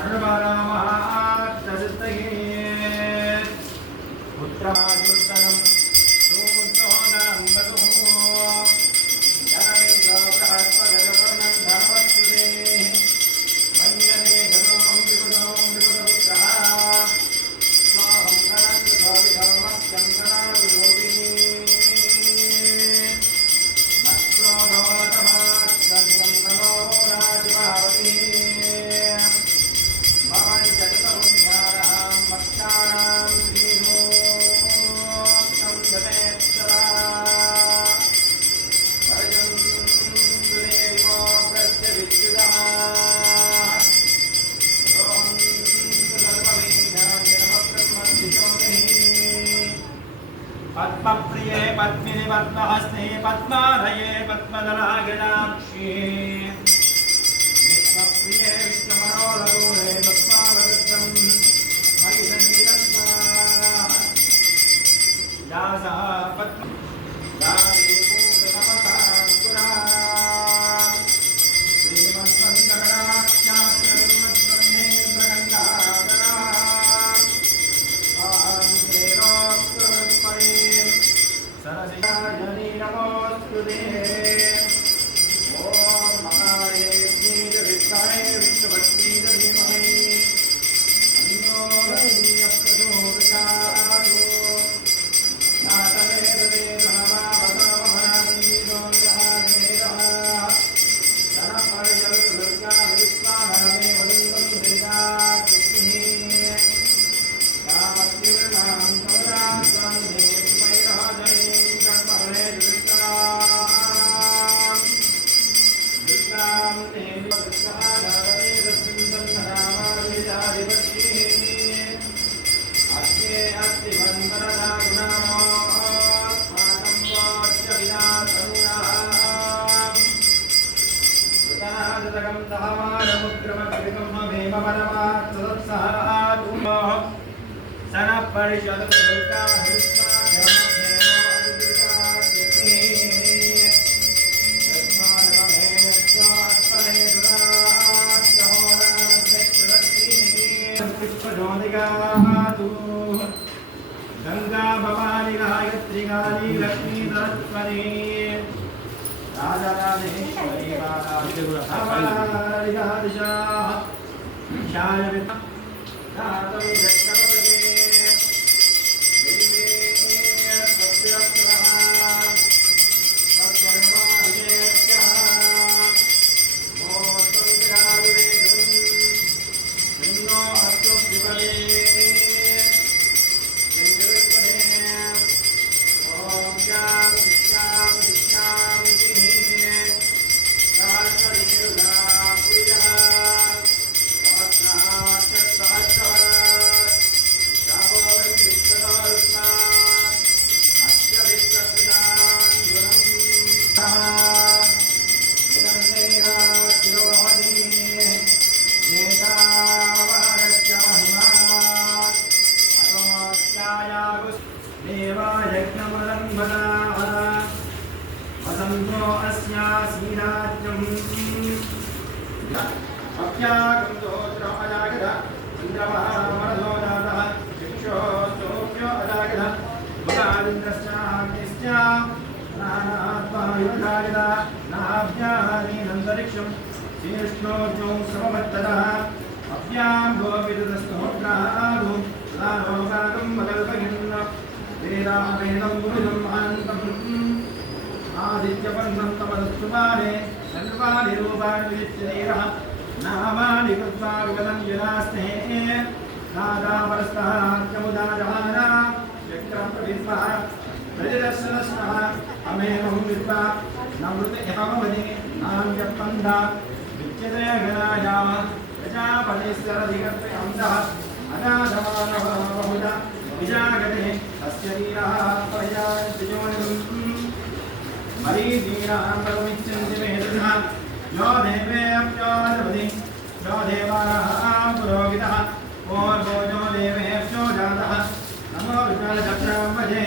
सर्वरामात्तसिद्धये पुत्रमायुर्धनं सूर्योदनं वधुः जनमेन्द्रो बृहस्पतिर्वर्णं धनवत्सुरे मन्यते धनों विबुधपुत्रः स्वाहं गणस्य विधमत्यं गणाविरोपिणी मत्क्रोधोतमात्सर्यं तनो राजभावती पद्मप्रिये पद्मिनि पद्महस्ते पद्मालये पद्मदलागणाक्षी विश्वप्रिये विश्वमनोरगुणे पद्मावृत्तं मयि सन्निधत्ता दासा पद्म गंगा भवानी गायत्री काली लक्ष्मी सरस्वती राजराजेश्वरी नामानि कृत्वा विवदं जनास्ते नादापरस्तहात्यमुदाजहाना चक्रं प्रविद्वा प्रतिदर्शनस्मः अमेवं विद्वा नमृत एवमवदि नाम्यपन्दा विच्यते गणायाम प्रजापतिस्तरधिगत्वयंसः अनाथमानः बहुधा विजागते अस्य वीरः प्रजातिजोनिम् मरीचीनां परमिच्छन्ति मेधसः यो देवेभ्यो अधिपति यो देवानां पुरोहितः ओर्गो यो देवेभ्यो जातः नमो विशालचक्रं भजे